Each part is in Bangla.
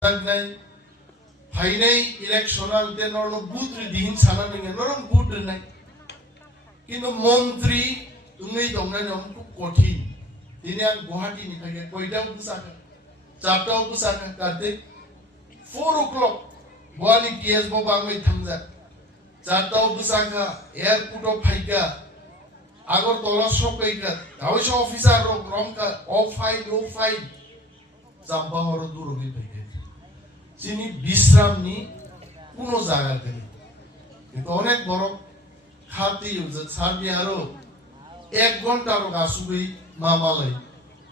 Nagnay, Hainay electional then or no boot dihin sananing and no boot night. In the Montri, Ungay Dongan Koti, Dinian Guhati Nipaka, Koida Busaka, Chapter Busaka, Kate, 4 o'clock, Wali Kias Bobang Tamza, Chapter Busaka, Airport of Paika, Agor Tola Shopaka, House officer of Ronka, all fight, no fight, Zamba or Duru. যিনি বিশ্রাম নি কোনো জায়গা করি কিন্তু অনেক বড় খাতি সার্বি আরো 1 ঘন্টা আরো গাছুবি মামালাই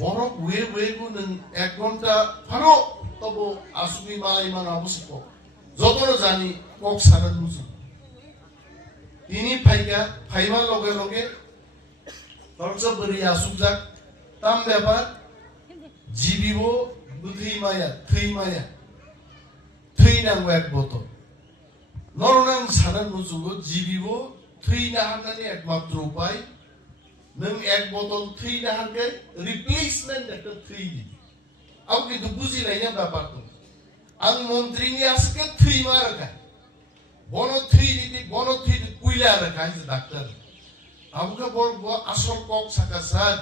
বড় ওয়ে ওয়ে গুন 1 ঘন্টা ফারো তব আসুবি মালাই মান অবশ্য যতর জানি কক সারা মুসু তিনি ফাইবার লগে লগে তরজবরি আসুজাক তাম ব্যাপার জীবিব বুদ্ধি মায়া থই মায়া Twinan wek botol. Nornang saran nujugo jibibo twina hanani ekmatro upai. Nang ek botol twina hanke replacement ekta twini. Au kintu buji naina ব্যাপার তো। Ang মন্ত্রী ni aske twi maraka. Bono twi kuila rakha is doctor. Amka bol asol kok sakasad.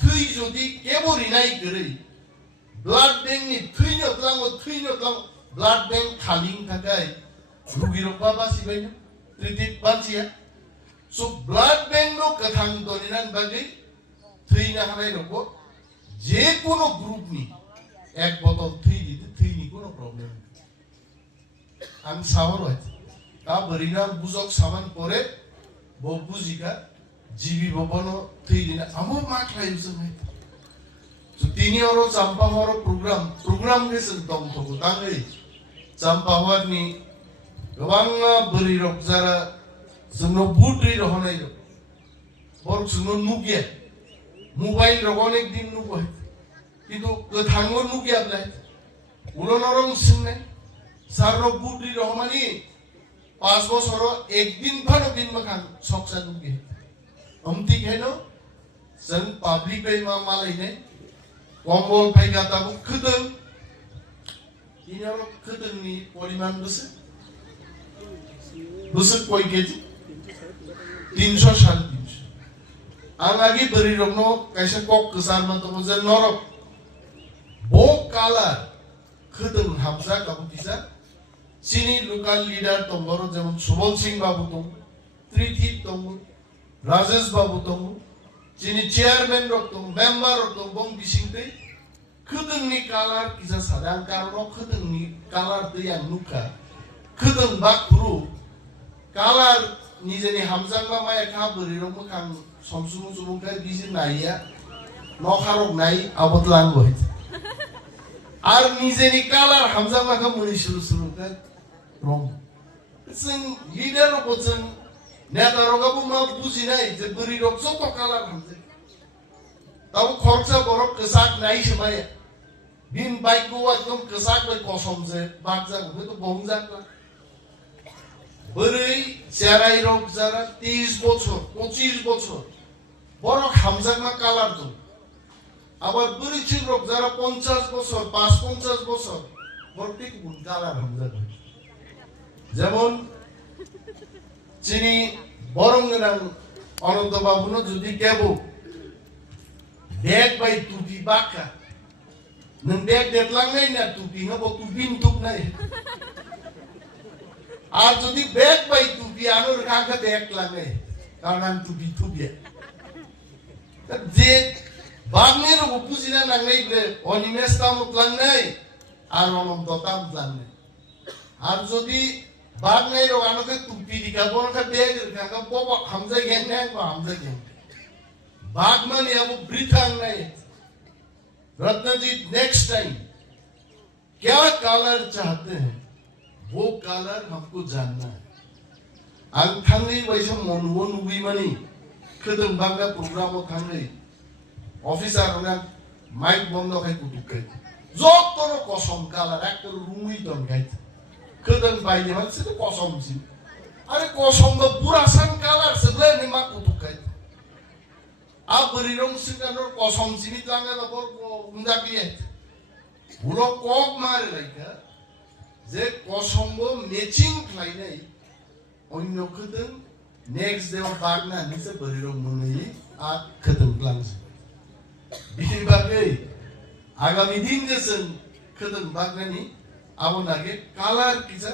Twi jodi kebori nai kore. Blood bank ni twi no blood bank খালিং থাকায় রোগীর বাবাসি বাইনা ট্রিটেড বাঁচিয়া সো ব্লাড ব্যাংক নো কথাং দনিনান বাগৈ থৈনা হানাই রব যে কোনো গ্রুপ নি এক বোতল থৈনি কোনো প্রবলেম আম সাওর হইছে তা বরিনা বুজক সামান পরে বো বুজিকা জিবি ভবন থৈদিনা আমো মাখলাই জমে সো তিনি অর চাম্পা হর প্রোগ্রাম গেছে দম থগো তাঙ্গৈ Sampahwarni gabanga beri rok jara जोंनो बुद्रि रहनाय बर जोंनो नुगिया मोबाइल रक अनेक दिन नुबाय किन्तु गोथाङो नुगियाब्ला उलनरं सिंनाय सारो बुद्रि रहमानि 5 বছর একদিন ফানো দিন মাखान सकसा नुगि हमति खायनो जों पाब्लिक बाय मा मालायनाय कम्बल फायगाताबो खोदों इनारो खोदोंनि परिमाण बोसोर कय केजि 300 350 आं आगे बरि रकनो कायसा कक गोसार मातबो जे नरक बो कालार खोदों हामजा गाबो बिजा सिनि लोकल लीडर दंबर जेमन सुबल सिंह बाबू दं त्रिथि दं राजेश बाबू दं जिनि चेयारमैन रक दं मेंबर रक दं बं बिसिंदै खोदोंनि कालार किजा सादां कारन खोदोंनि कालार दैया नुखा खोदों बाख्रु कालार निजेनि हामजांबा माय खा बरिरक मोखां समसुमु सुबुंखाय बिजि नायया नखारक नाय आबदलां बय आर निजेनि कालार हामजांबा खा मुनि सुरु रं जों लीडर रक जों नेता रकबो मा बुजिनाय जे बरिरक जत कालार हामजे ताबो खरचा बरक कसाक नाय समाय बिन बाइकखौ एकदम कसाक बाय कसमजे बागजा हयतो बंजाकला बोरै जाराय रक जारा 30 বছর 25 বছর বড় হামজামা কালার দं আবার बोरै थिग रक जारा 50 বছর 50 বছর প্রত্যেক গুণ কালার হামজা যেমন যিনি বরংরাং অনন্ত বাবুনো যদি কেবো ব্যাগ বাই টুপি বাকা नों ব্যাগ দেতলাंनाय ना टुपि नबो टुपिन तुपनाय আর যদি ব্যাগ বাই টুপি আনোর কাকা ব্যাগ লাগে কারণ আমি টুপি টুপিয়া যে বাগনের বুঝিনা নাংনাই বলে অনিমেষ কাম লাগনাই আর অনন্ত কাম লাগনাই আর যদি বাগনাই রগানোকে টুপি দিকা বনকা ব্যাগ কাকা বব হামজা গেনে বা হামজা গেনে बाग माने अब ब्रिथांग नहीं रत्न जी नेक्स्ट टाइम क्या कलर चाहते हैं वो कलर हमको जानना है आं थांगै वैसे मनवो नुबी माने खोदों बांगा प्रोग्रामाव थांगै अफिसारना माइक बन्द खाय कुटुकै जतरो कसम कलर একটা রুমই দন গাইতে खोदों বাইরে মানছে তো कसम ছি আরে कसम তো পুরা সান কালার সেগুলা নিমা কুটুকাই आ बरिरं सिंगानो कसम सिनि लांगा नबर उंजाबिए उलो कॉक मारे लाइका जे कसंबो मैचिंग खालायनाय अन्य खोदों नेक्स्ट डे बागना निसे बरिरो मोनैयै आ खोदों ग्लांस बिनि बागै आगामी दिन जे जों खोदों बागनानि आबो नागे कालार किजा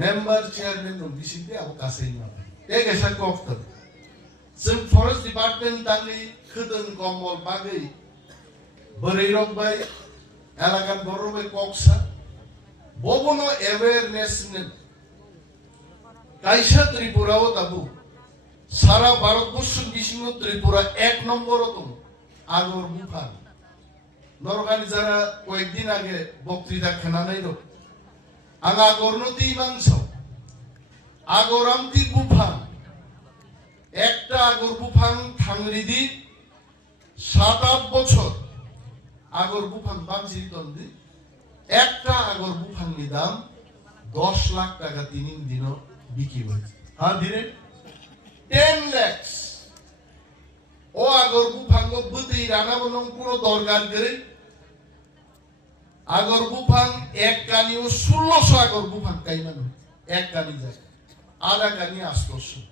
मेंबर चेयरमैन दं बिसिनि आबो गासै माबाय ते गेसा कक्टर जों फरेस्ट डिपार्टमेंट दानि खोदों कमल बागै बरिरक बाय एलाकान बरबाय कक्सा बबनो अवेयरनेस ने काइसा त्रिपुराओ दाबु सारा भारतबर्ष बिसिङाव त्रिपुरा एक नम्बर दं आगर बुफां नरगानि जारा कয়েকদিন आगे बक्तृता खोनानाय दं आं आगरनो दैमांसाव आगरामति बुफां একটা আগর বুফাং থাংরিদি 7-8 বছর আগর বুফাং বাংসি দন্দি একটা আগর বুফাংনি দাম 10 লাখ টাকা তিন দিনও বিক্রি হয়েছে হ্যাঁ দিনে 10 লাখ ও আগর বুফাঙ্গ বুতি রানা বনং পুরো দরকার করে আগর বুফাং এক কানিও 1600 আগর বুফাং কাইমান এক কানি যায় আধা কানি 800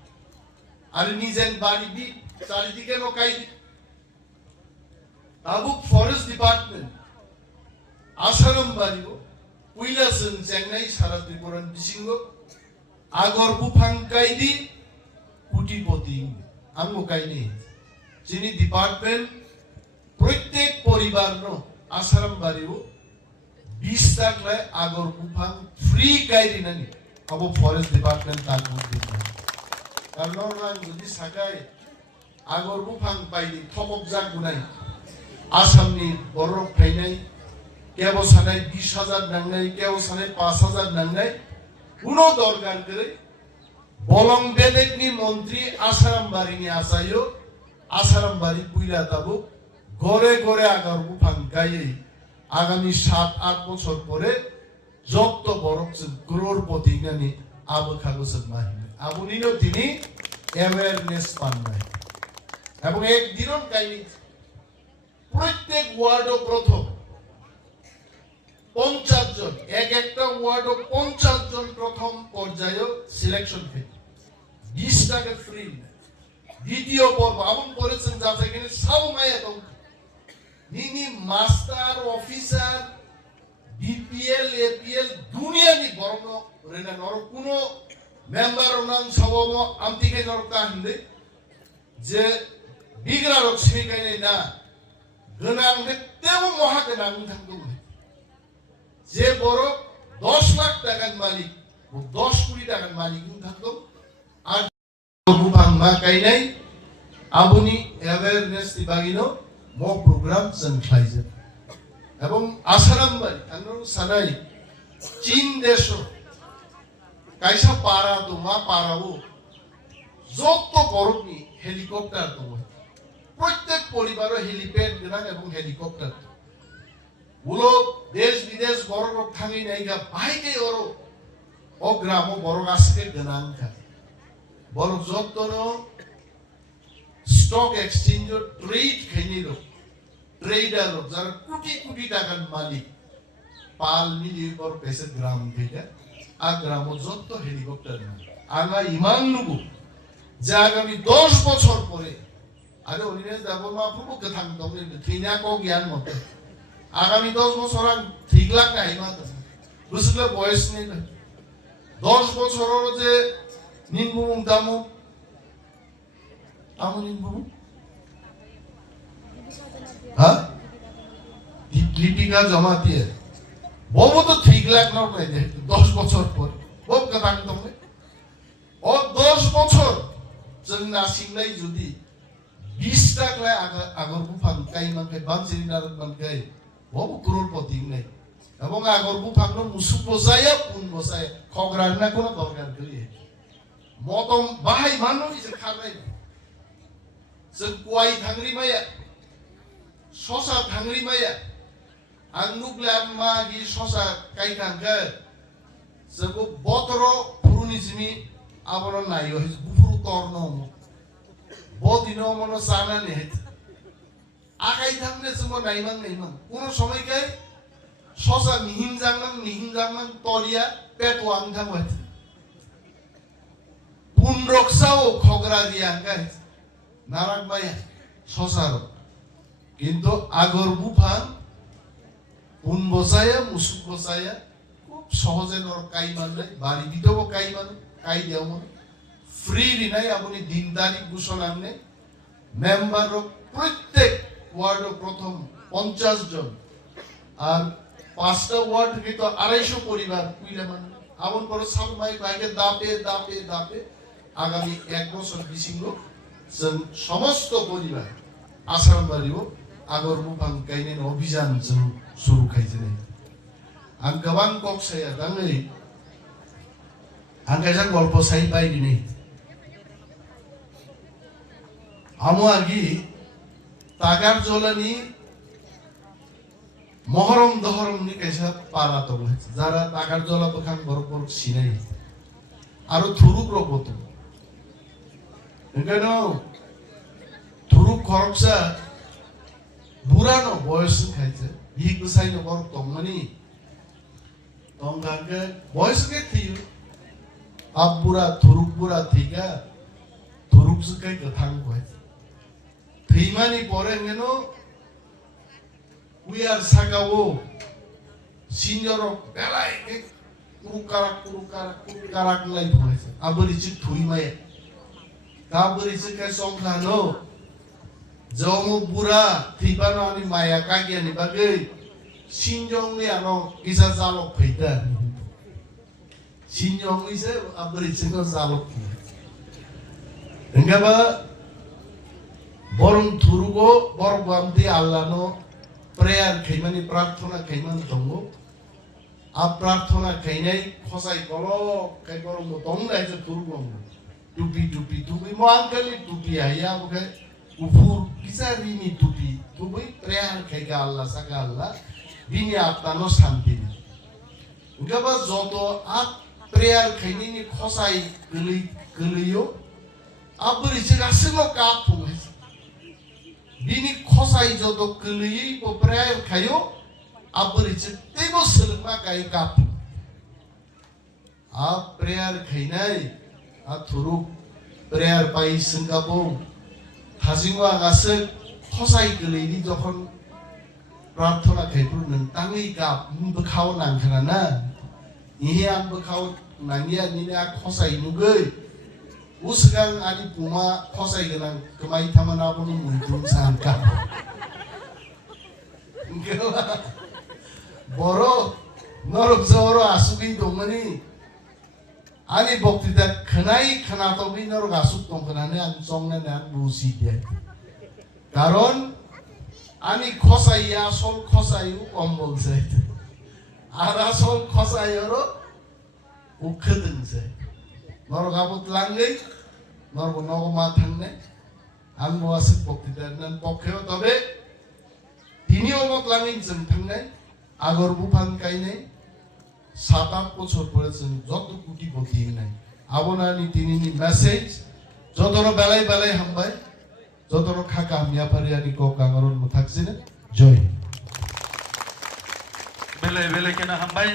আর নিজের বাড়ি বি চারিদিকে লোকাই আবুক ফরেস্ট ডিপার্টমেন্ট আসারম বাড়িও কুইলাসন চেংনাই সারা ত্রিপুরান বিসিঙ্গ আগর বুফাং কাইদি কোটিপতি আমগো কাইনি যিনি ডিপার্টমেন্ট প্রত্যেক পরিবার নো আসারম বাড়িও 20 লাখ লাই আগর বুফাং ফ্রি কাইদি নানি আবো ফরেস্ট ডিপার্টমেন্ট তাকু দিন কারণ রাং যদি সাকাই আগর বুফাং পাইনি থপক জাক গুনাই आसामनि बरफ फायनाय केबो सानाय 20,000 नांनाय केबो सानाय 5,000 नांनाय कुनो दरकार करे बलं बेदेकनि मन्त्री आसारामबारिनि आसायो आसारामबारि पुइला ताबो गरे गरे आगर बुफां गायै आगामी 7-8 বছর পরে যত বরফ ক্রোড়পতি নানি আবো খাগোসন মাহিনে আবুনিনো তিনি অ্যাওয়ারনেস পান নাই এবং এক দিনম কাইনি প্রত্যেক ওয়ার্ড প্রথম 50 জন এক একটা ওয়ার্ড 50 জন প্রথম পর্যায়ে সিলেকশন ফি 20 টাকা ফ্রি দ্বিতীয় পর্ব আমন করেছেন যাতে এখানে সব মায়া দং নিনি মাস্টার অফিসার ডিপিএল এপিএল দুনিয়ানি বর্ণ রেনা নর কোনো মেম্বার ওনান সবম আমতিকে নরকা হিন্দে যে বিগরা রক সিমিকাইনে না গনাংদে তেমন মহাগনাং থাকদों যে বড় 10 লাখ টাকার মালিক ও 10 কোটি টাকার মালিক থাকদों আর বুফাং মা কাইনাই আবুনি অ্যাওয়ারনেস দিবাগিনো ম প্রোগ্রাম সনখাইজে এবং আসারাম বাড়ি আনো সানাই চীন দেশ কাইসা পারা তো মা পারাও যত বড়নি হেলিকপ্টার তো প্রত্যেক পরিবারে হেলিপ্যাড গনা এবং হেলিকপ্টার গুলো দেশ বিদেশ বড় বড় থাঙ্গি নাইগা বাইকে ওরো ও গ্রাম বড় গাছকে গনাঙ্কা বড় যতন স্টক এক্সচেঞ্জ ট্রেড খেনিরো ট্রেডার যারা কোটি কোটি টাকার মালিক পাল মিলিয়ে বড় পেছে গ্রাম থেকে আর গ্রাম যত হেলিকপ্টার আঙা ইমান নুবু যে আগামী 10 বছর পরে আরে ওইনে যাব মা প্রভু কথা তুমি থিনা কো জ্ঞান মতে আগামী 10 বছর ঠিক লাগ নাই মা বুঝলে বয়স নেই 10 বছরের যে নিনবুম দামু আমু নিনবুম হ্যাঁ লিপিকা জমা দিয়ে বহু তো ঠিক লাগ না 10 বছর পর বহু কথা তুমি ও 10 বছর जों नासिंलाय जुदि 20 टाका আগর বুফাং কাইমানকে বানসিরি নারদ মানকাই বহু ক্রোড়পতি নাই এবং আগর বুফাং নো মুসুক বসায়া পুন বসায়া খগরান না কোনো দরকার গলি মতম বাহাই মানো ইসে খানাই जों কুয়াই থাংরি মায়া সসা থাংরি মায়া আং নুকলে মা গি সসা কাইখাঙ্কা जों বতর পুরুনিজমি আবরণ নাই হইছে বুফুরু তরনো বদিনো মনো সানা নেত আকাই থামনে जों নাইমান কোন সময়কাই sosa mihinjangman toria peto angthang wait punroksao khogra dia guys narak maya sosaro kintu agor bufang pun bosaya musuk bosaya খুব সহজে নর কাই মানে বাড়ি দিতেও কাই মানে কাই দেও ফ্রি রিনাই আপনি দিন তারিখ ঘোষণা আনলে মেম্বার প্রত্যেক ওয়ার্ড প্রথম 50 জন আর 5টা ওয়ার্ড থেকে তো 250 পরিবার কুইলা মানে আমন পর সালমাই বাইকে দাপে আগামী 1 বছর বিসিংগ সমস্ত পরিবার আসাম বাড়িও আগর মুফাং গাইনেন অভিযান जों শুরু খাইছে आं गोबां कक साया दाङै आं गायजा गल्प साइ बायदिनै आमो आगि तागार जलानि महरम दहरमनि कायसा पारा दं जारा तागार जला बखां बरबर सिनाय आरो थुरुक रबत ओंखायनो थुरुक खरकसा बुरानो बयस खायसे हि गसायनो बर दंमनि तंगाके बॉयस के थी अब बुरा थीगा थुरुक से कई कथांग कोई थी मानी पौरे इंगेनो we are sagawo senior belai ke kurukarak lai बोले से अब रिचिक थुई में काब रिचिक के सॉन्ग खानो जोमो बुरा थी बानो अनि माया कागिया नि बागे 신정이 아마 기사 살로 페이다 신정이 세 아버리 친구 살로 그러니까 봐 버름 두르고 버름한테 알라노 prayer 개만이 प्रार्थना 개만 동고 아 प्रार्थना 개냐이 코사이 걸어 개 걸어 뭐 동네에서 두르고 두비 뭐 안갈리 두비 아야 뭐게 우푸 기사리니 두비 prayer 개가 알라 사가 알라 Bini aptano santini. Gaba zoto ap prayer kini ni khosai geliyo. Abri jaga singo kapung. Bini khosai zoto geliyi po prayer kayo. Abri jaga tebo selma kayo kapung. Ap prayer kainai. Ap thuruk prayer pai singapung. Hasingwa gasek khosai geliyi jokon प्रार्थना खाइपुर नंतांगै गाब बखाव नांखना इहे आं बखाव नांगिया निने आ खसाय नुगै उसगां आनि पुमा खसाय गोनां कमाय थामाना बनु मुइदुं सानका बरो नरक जरो आसुगै दंमोनि आनि बक्तिदा खोनातबि नरक आसुग दंखनानै आं जंनानै आं बुसि दे कारण आनी खसाई आसल खसायु कम्बल से आर आसल खसायरो उखदों से नरगाबत लांगै नरग नगमा थांने आं बवासे बक्तिदारनान पक्षेव तबे दिनि अमक लांगै जों थांनाय आगर बुफां गायनाय 7-8 বছর পরে जों যত কোটি বতি নাই আবনানি দিনিনি মেসেজ যতনো বেলাই হামবাই যতনো খাকা হামিয়া পারিয়ানি ক কাঙ্গরন মুথাকছিনে জয় বেলে কেনা হামবাই